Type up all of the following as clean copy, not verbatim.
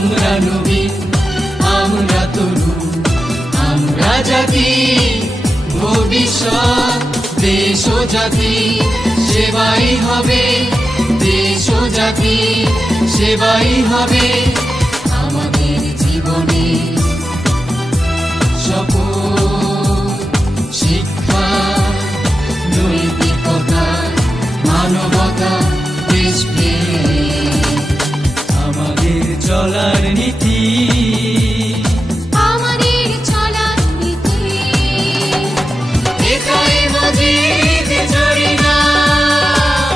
আমরা নবীন, আমরা তরুণ, আমরা জাতি ভবিষ্যৎ। দেশ ও জাতি সেবাই হবে, দেশ ও জাতি সেবাই হবে আমাদের জীবনে শপথ। শিক্ষা, নৈতিকতা, মানবতা, দেশপ্রেম আমাদের চলার নীতি, আমাদের চলার নীতি। এটাই মজিদ জরিনা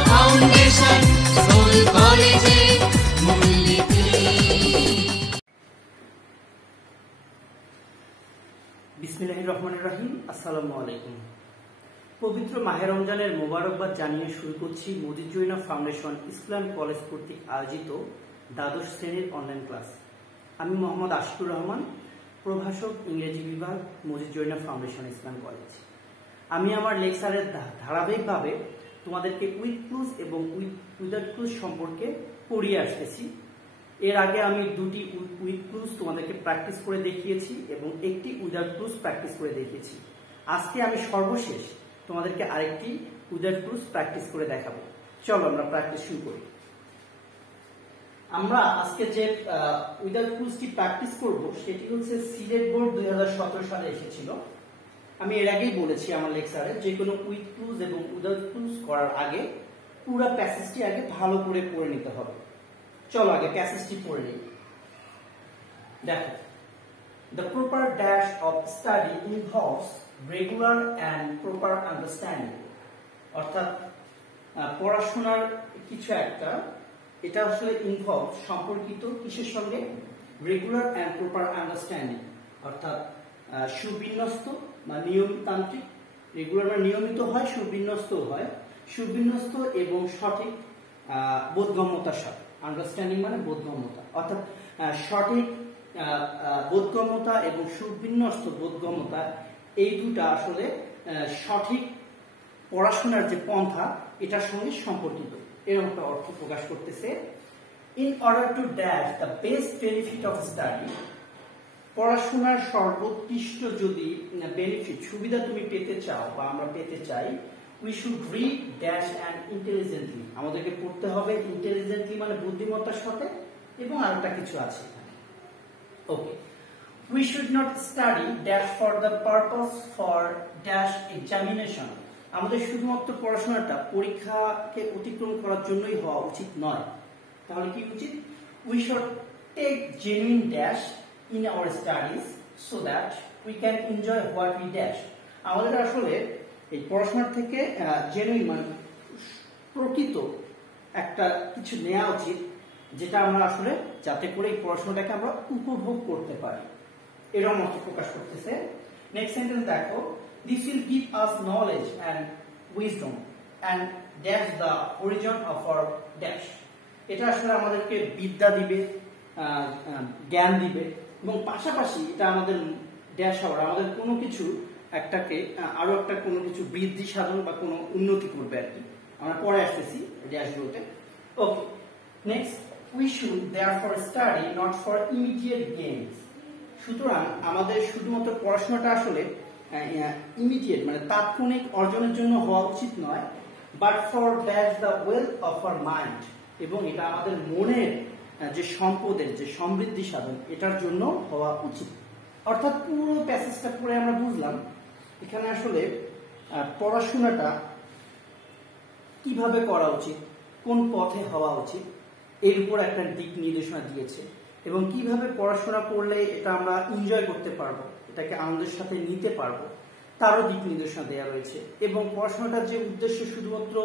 ফাউন্ডেশন স্কুল কলেজে মূলনীতি। বিসমিল্লাহির রহমানির রহিম। আসসালামু আলাইকুম। পবিত্র মাহে রমজানের মোবারকবাদ জানিয়ে শুরু করছি মজিদ জরিনা ফাউন্ডেশন ইসলাম কলেজ কর্তৃক আয়োজিত দ্বাদশ শ্রেণীর অনলাইন ক্লাস। আমি মোহাম্মদ আশিকুর রহমান, প্রভাষক, ইংরেজি বিভাগ, মজিদ জরিনা ফাউন্ডেশন ইসলাম কলেজ। আমি আমার লেকচারের ধারাবাহিকভাবে তোমাদেরকে উইথ ক্লুজ এবং উইদাউট ক্লুজ সম্পর্কে পড়িয়ে আসতেছি। এর আগে আমি দুটি উইথ ক্লুজ তোমাদেরকে প্র্যাকটিস করে দেখিয়েছি এবং একটি উইদাউট ক্লুজ প্র্যাকটিস করে দেখিয়েছি। আজকে আমি সর্বশেষ তোমাদেরকে আরেকটি উইদাউট ক্লুজ প্র্যাকটিস করে দেখাবো। চলো আমরা প্র্যাকটিস শুরু করি। আমরা আজকে যে উইদাউট ক্লুজটি প্র্যাকটিস করব সেটি হচ্ছে সিলেট বোর্ড 2017 সালে এসেছিল। আমি এর আগেই বলেছি আমার লেকচারে, যে কোনো উইথ ক্লুজ এবং উইদাউট ক্লুজ করার আগে পুরো প্যাসেজটি আগে ভালো করে পড়ে নিতে হবে। চলো আগে প্যাসেজটি পড়ে নিই। দেখো, the proper dash of study involves regular and proper understanding। অর্থাৎ পড়াশোনার কিছু একটা, এটা আসলে ইনভলভ সম্পর্কিত কিসের সঙ্গে? রেগুলার অ্যান্ড প্রপার আন্ডারস্ট্যান্ডিং, অর্থাৎ সুবিন্যস্ত বা নিয়মতান্ত্রিক। রেগুলার মানে নিয়মিত হয়, সুবিন্যস্ত হয়, সুবিন্যস্ত এবং সঠিক বোধগম্যতার সাথে। আন্ডারস্ট্যান্ডিং মানে বোধগম্যতা, অর্থাৎ সঠিক বোধগম্যতা এবং সুবিন্যস্ত বোধগম্যতা, এই দুটা আসলে সঠিক পড়াশোনার যে পন্থা এটার সঙ্গে সম্পর্কিত, এরকম একটা অর্থ প্রকাশ করতেছে। In order to dash the best benefit of study, পড়াশোনার সর্বোৎকৃষ্ট যদি বেনিফিট, সুবিধা তুমি পেতে চাও বা আমরা পেতে চাই, we should read dash and intelligently, আমাদেরকে পড়তে হবে ইন্টেলিজেন্টলি মানে বুদ্ধিমত্তার সাথে, এবং আরেকটা কিছু আছে। Okay, we should not study dash for the purpose for dash examination, আমাদের শুধুমাত্র পড়াশোনাটা পরীক্ষাকে অতিক্রম করার জন্যই হওয়া উচিত নয়। তাহলে কি উচিত? We should take genuine dash in our studies so that we can enjoy what we dash, আমাদের আসলে এই পড়াশোনার থেকে জেনুইন মানে প্রকৃত একটা কিছু নেওয়া উচিত, যেটা আমরা আসলে যাতে করে এই পড়াশোনাটাকে আমরা উপভোগ করতে পারি, এরকম অর্থ প্রকাশ করতেছে। নেক্সট সেন্টেন্স দেখো, this will give us knowledge and wisdom and dash the origin of our dash, এটা আসলে আমাদেরকে বিদ্যা দিবে, জ্ঞান দিবে, এবং পাশাপাশি এটা আমাদের ড্যাশ হওয়ার, আমাদের কোনো কিছু একটাকে আরো একটা কোনো কিছু বৃদ্ধি সাধন বা কোনো উন্নতি করবে আর কি। আমরা পরে আসতেছি ড্যাশগুলোতে। ওকে, next, we should therefore study not for immediate gains, সুতরাং আমাদের শুধুমাত্র পড়াশোনাটা আসলে ইমিডিয়েট মানে তাৎক্ষণিক অর্জনের জন্য হওয়া উচিত নয়, but for dash the wealth of our mind, এবং এটা আমাদের মনের যে সম্পদের যে সমৃদ্ধি সাধন, এটার জন্য হওয়া উচিত। অর্থাৎ পুরো প্যাসেজটা পড়ে আমরা বুঝলাম এখানে আসলে পড়াশোনাটা কিভাবে করা উচিত, কোন পথে হওয়া উচিত, এর উপর একটা দিক নির্দেশনা দিয়েছে, এবং কিভাবে পড়াশোনা করলে এটা আমরা এনজয় করতে পারবো, এটাকে আনন্দের সাথে নিতে পারবো, তারও দিক নির্দেশনা দেওয়া রয়েছে। এবং পড়াশোনাটার যে উদ্দেশ্য শুধুমাত্র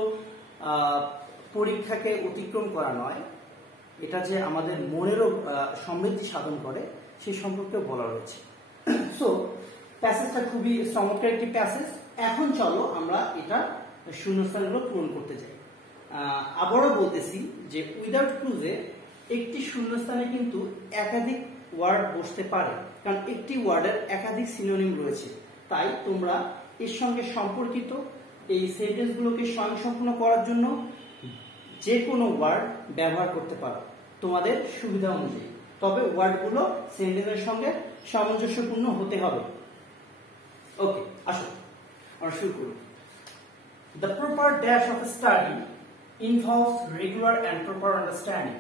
পরীক্ষাকে অতিক্রম করা নয়, এটা যে আমাদের মনেরও সমৃদ্ধি সাধন করে সেই সম্পর্কেও বলা রয়েছে। সো প্যাসেজটা খুবই চমৎকার একটি প্যাসেজ। এখন চলো আমরা এটা শূন্যস্থানগুলো পূরণ করতে যাই। আবারও বলতেছি যে উইদাউট ক্লুজে একটি শূন্যস্থানে কিন্তু একাধিক ওয়ার্ড বসতে পারে, কারণ একটি ওয়ার্ডের একাধিক সিনোনিম রয়েছে। তাই তোমরা এর সঙ্গে সম্পর্কিত এই সেন্টেন্সগুলোকে স্বয়ংসম্পূর্ণ করার জন্য যে কোনো ওয়ার্ড ব্যবহার করতে পারো তোমাদের সুবিধা অনুযায়ী। তবে ওয়ার্ডগুলো সেন্টেন্সের সঙ্গে সামঞ্জস্যপূর্ণ হতে হবে। ওকে, আসো আমরা শুরু করি। The proper dash of study involves regular and proper understanding.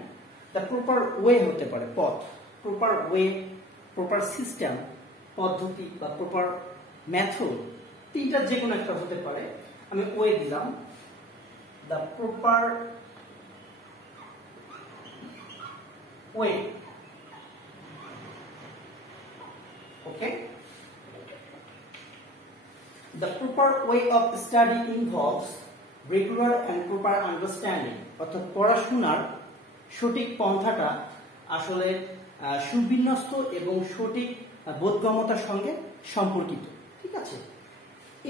The proper way হতে পারে পথ, proper way, proper system পদ্ধতি বা proper method, তিনটা যে কোনো একটা হতে পারে। আমি way দিলাম। The proper way. Okay. The proper way of study involves regular and proper understanding. অর্থাৎ পড়াশোনার সঠিক পন্থাটা আসলে সুবিন্যস্ত এবং সঠিক বোধগম্যতার সঙ্গে সম্পর্কিত। ঠিক আছে?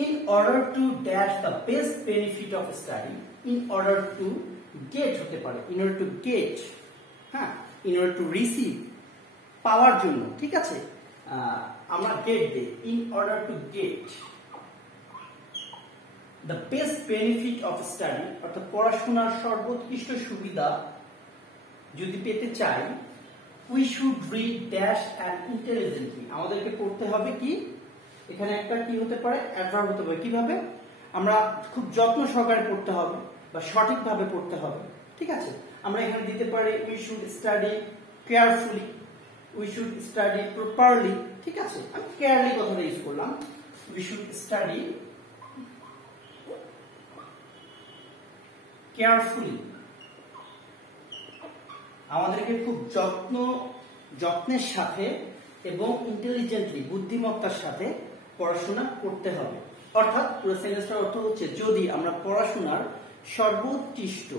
In order to dash the best benefit of study, in order to get হতে পারে, in order to get, হ্যাঁ, in order to receive, পাওয়ার জন্য। ঠিক আছে? আমরা get দেই, in order to get the best benefit of study, অর্থাৎ পড়াশোনার সর্বোৎকৃষ্ট সুবিধা যদি পেতে চাই, we should read dash and intelligently. আমাদেরকে পড়তে হবে কি, এখানে একটা কি হতে পারে, অ্যাডভার্ব হতে পারে। কিভাবে? আমরা খুব যত্ন সহকারে পড়তে হবে বা সঠিকভাবে পড়তে হবে। ঠিক আছে? আমরা এখানে দিতে পারি we should study carefully, we should study properly। ঠিক আছে? আমি কেয়ারলি কথাটা ইউজ করলাম। we should study carefully, আমাদেরকে খুব যত্নের সাথে এবং ইন্টেলিজেন্টলি, বুদ্ধিমত্তার সাথে পড়াশোনা করতে হবে। অর্থাৎ পুরো সেন্টেন্সটার অর্থ হচ্ছে, যদি আমরা পড়াশোনার সর্বোৎকৃষ্ট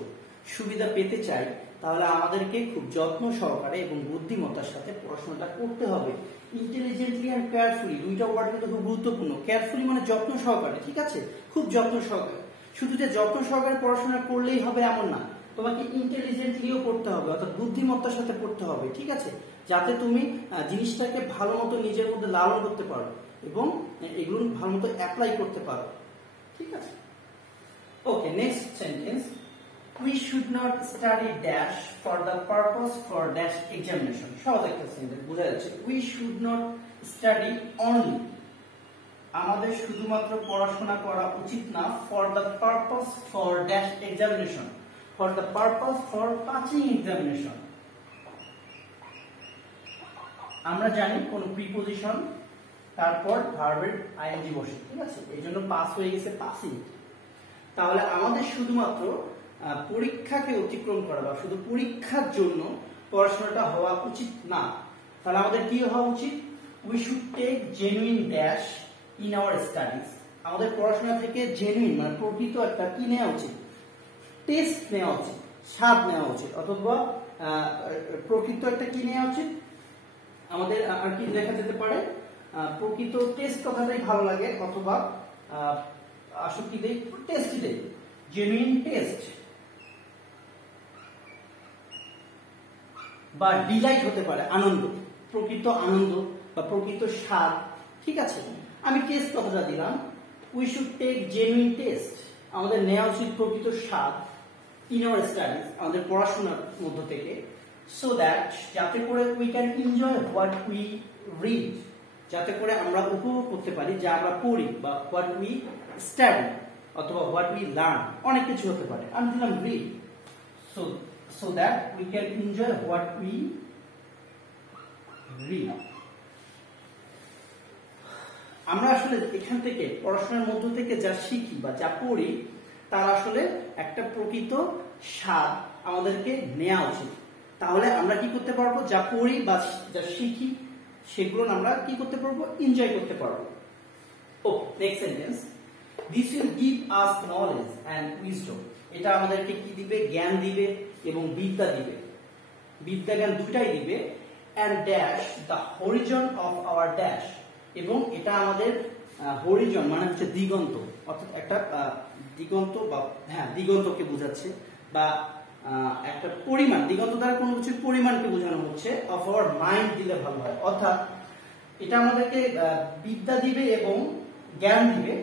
সুবিধা পেতে চাই তাহলে আমাদেরকে খুব যত্ন সহকারে এবং বুদ্ধিমত্তার সাথে পড়াশোনাটা করতে হবে। ইন্টেলিজেন্টলি এন্ড কেয়ারফুলি দুইটা ওয়ার্ড কিন্তু খুব গুরুত্বপূর্ণ। কেয়ারফুলি মানে যত্ন সহকারে। ঠিক আছে? খুব যত্ন সহকারে। শুধু যে যত্ন সহকারে পড়াশোনা করলেই হবে এমন না, তোমাকে ইন্টেলিজেন্টলিও পড়তে হবে, অর্থাৎ বুদ্ধিমত্তার সাথে পড়তে হবে। ঠিক আছে? যাতে তুমি জিনিসটাকে ভালো মতো নিজের মধ্যে লালন করতে পারো এবং এগুলো ভালো মতো অ্যাপ্লাই করতে পারো। ঠিক আছে? Okay, next sentence. We should not study dash for the purpose for dash examination. সহজ একটা সেন্টেন্স, বোঝা যাচ্ছে। We should not study only, আমাদের শুধুমাত্র পড়াশোনা করা উচিত না, for the purpose for dash examination, for the purpose for passing examination। আমরা জানি কোন প্রিপজিশন তারপর ভার্বের আইএনজি বসে। ঠিক আছে? এই জন্য পাস হয়ে গেছে পাসিং। তাহলে আমাদের শুধুমাত্র পরীক্ষাকে অতিক্রম করা বা শুধু পরীক্ষার জন্য পড়াশোনাটা হওয়া উচিত না। তাহলে আমাদের কি হওয়া উচিত? we should take genuine dash in our studies, আমাদের পড়াশোনা থেকে জেনুইন মানে প্রকৃত একটা কি নেওয়া উচিত, টেস্ট নেওয়া উচিত, স্বাদ নেওয়া উচিত, অথবা প্রকৃত একটা কি নেওয়া উচিত। আমাদের আর কি লেখা যেতে পারে, প্রকৃত টেস্ট কথাটাই ভালো লাগে, অথবা আসলে কি দেই, টেস্ট দেই, জেনুইন টেস্ট বা ডিলাইট হতে পারে, আনন্দ, প্রকৃত আনন্দ বা প্রকৃত স্বাদ। ঠিক আছে? আমি টেস্ট কথাটা দিলাম। We should take genuine test, আমাদের নেওয়া উচিত প্রকৃত স্বাদ ইন আওয়ার স্টাডিজ, আমাদের পড়াশোনার মধ্য থেকে, সো দ্যাট যাতে করে we can enjoy what we read, যাতে করে আমরা উপভোগ করতে পারি যা আমরা পড়ি, বা হোয়াট উই স্টাডি অথবা হোয়াট উই লার্ন, অনেক কিছু হতে পারে। আমি দিলাম read, so that we can enjoy what we read. আমরা আসলে এখান থেকে পড়াশোনার মধ্য থেকে যা শিখি বা যা পড়ি তার আসলে একটা প্রকৃত স্বাদ আমাদেরকে নেওয়া উচিত। তাহলে আমরা কি করতে পারবো, যা পড়ি বা যা শিখি সেগুলো আমরা কি করতে পারবো, এনজয় করতে পারবো। ও next sentence, this will give us knowledge and wisdom, এটা আমাদেরকে কি দিবে, জ্ঞান দিবে এবং বিদ্যা দিবে, বিদ্যা জ্ঞান দুটাই দিবে। And dash the horizon of our dash, এবং এটা আমাদের হরিজন মানে হচ্ছে দিগন্ত, অর্থাৎ একটা দিগন্ত বা হ্যাঁ দিগন্তকে বোঝাচ্ছে, বা একটা পরিমাণ, দিগন্ত দ্বারা কোনো কিছুর পরিমাণকে বোঝানো হচ্ছে। অফ আওয়ার মাইন্ড দিলে ভালো হয়, অর্থাৎ এটা আমাদেরকে বিদ্যা দিবে এবং জ্ঞান দিবে।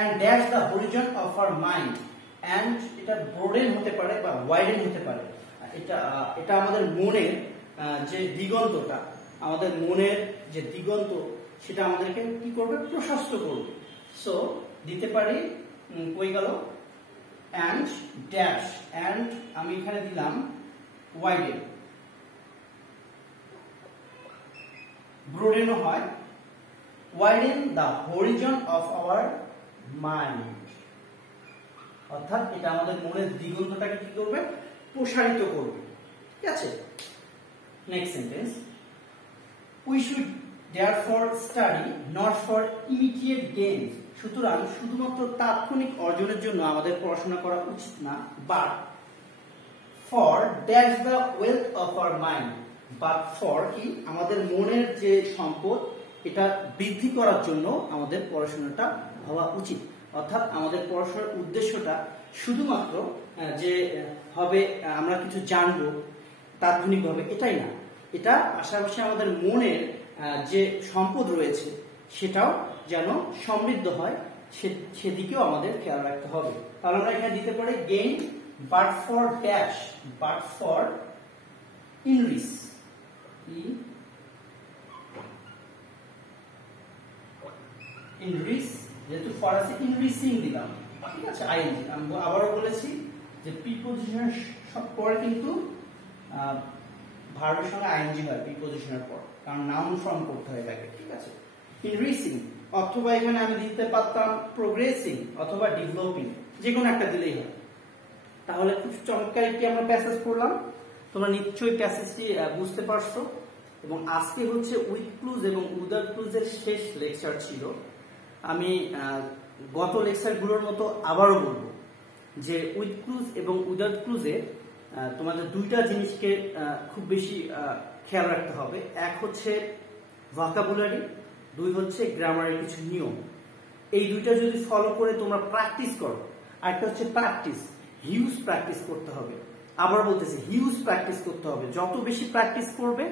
And dash the horizon of our mind, and এটা ব্রোডেন হতে পারে বা ওয়াইডেন হতে পারে, এটা আমাদের মনের যে দিগন্তটা, আমাদের মনের যে দিগন্ত, সেটা আমাদেরকে কি করবে, প্রশস্ত করবে। সো দিতে পারি কই গেল, অ্যান্ড ড্যাশ, অ্যান্ড আমি এখানে দিলাম ওয়াইডেন, ব্রোডেনও হয়, widen the horizon of our mind, অর্থাৎ এটা আমাদের মনের দিগন্তটাকে কি করবে, প্রসারিত করবে। ঠিক আছে, next sentence, we should therefore study not for immediate gains, সুতরাং শুধুমাত্র তাৎক্ষণিক অর্জনের জন্য আমাদের পড়াশোনা করা উচিত না, but for dash the wealth of our mind, but for কি, আমাদের মনের যে সম্পদ এটা বৃদ্ধি করার জন্য আমাদের পড়াশোনাটা হওয়া উচিত। অর্থাৎ আমাদের পড়াশোনার উদ্দেশ্যটা শুধুমাত্র যে হবে আমরা কিছু জানবো তাৎক্ষণিকভাবে, এটাই না, এটা পাশাপাশি আমাদের মনের যে সম্পদ রয়েছে সেটাও যেন সমৃদ্ধ হয়, সেদিকেও আমাদের খেয়াল রাখতে হবে। তাহলে আমরা এখানে দিতে পারি gain but for dash, but for enrich, enrich, যেহেতু ফর আছে ইনরিচিং দিলাম। ঠিক আছে, আইএনজি, আমি আবারও বলেছি যে প্রিপোজিশনের পরে কিন্তু ভার্বের সঙ্গে আইএনজি হয় প্রিপোজিশনের পর, কারণ নাউন ফর্ম করতে হয় এটাকে। ঠিক আছে, ইনরিচিং, অথবা এখানে আমি দিতে পারতাম প্রোগ্রেসিং অথবা ডেভেলপিং, যে কোনো একটা দিলেই হয়। তাহলে খুব চমৎকার একটি আমরা প্যাসেজ পড়লাম, তোমরা নিশ্চয়ই প্যাসেজটি বুঝতে পারছো। এবং আজকে হচ্ছে উইথ ক্লুজ এবং উইদাউট ক্লুজের শেষ লেকচার ছিল। আমি গত লেকচারগুলোর মতো আবারও বলবো যে উইথ ক্লুজ এবং উইদাউট ক্লুজে তোমাদের দুইটা জিনিসকে খুব বেশি খেয়াল রাখতে হবে। এক হচ্ছে ভোকাবুলারি, দুই হচ্ছে গ্রামারের কিছু নিয়ম। এই দুইটা যদি ফলো করে তোমরা প্র্যাকটিস করো, আরেকটা হচ্ছে প্র্যাকটিস, হিউজ প্র্যাকটিস করতে হবে। আবার বলতেছি, হিউজ প্র্যাকটিস করতে হবে। যত বেশি প্র্যাকটিস করবে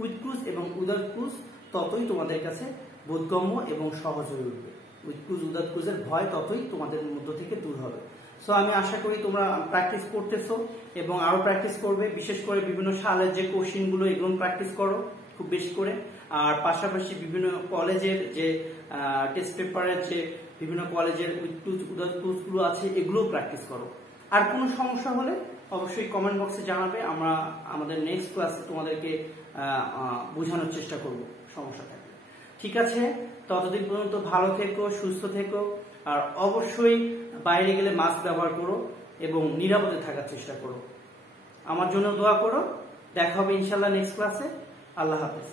উইথ ক্লুজ এবং উইদাউট ক্লুজ, ততই তোমাদের কাছে বোধগম্য এবং সহজ হয়ে উঠবে। উইথ ক্লুজ উইদাউট ক্লুজের ভয় ততই তোমাদের মধ্য থেকে দূর হবে। সো আমি আশা করি তোমরা প্র্যাকটিস করতেছো এবং আরো প্র্যাকটিস করবে। বিশেষ করে বিভিন্ন সালের যে কোশ্চিন গুলো, এগুলো প্র্যাকটিস করো খুব বেশি করে। আর পাশাপাশি বিভিন্ন কলেজের যে টেস্ট পেপারের যে বিভিন্ন কলেজের উইথ ক্লুজ উইদাউট ক্লুজ গুলো আছে, এগুলো প্র্যাকটিস করো। আর কোনো সমস্যা হলে অবশ্যই কমেন্ট বক্সে জানাবে, আমরা আমাদের নেক্সট ক্লাসে তোমাদেরকে বোঝানোর চেষ্টা করব সমস্যা থাকলে। ঠিক আছে, ততদিন পর্যন্ত ভালো থেকো, সুস্থ থেকো, আর অবশ্যই বাইরে গেলে মাস্ক ব্যবহার করো এবং নিরাপদে থাকার চেষ্টা করো। আমার জন্য দোয়া করো। দেখা হবে ইনশাল্লাহ নেক্সট ক্লাসে। আল্লাহ হাফেজ।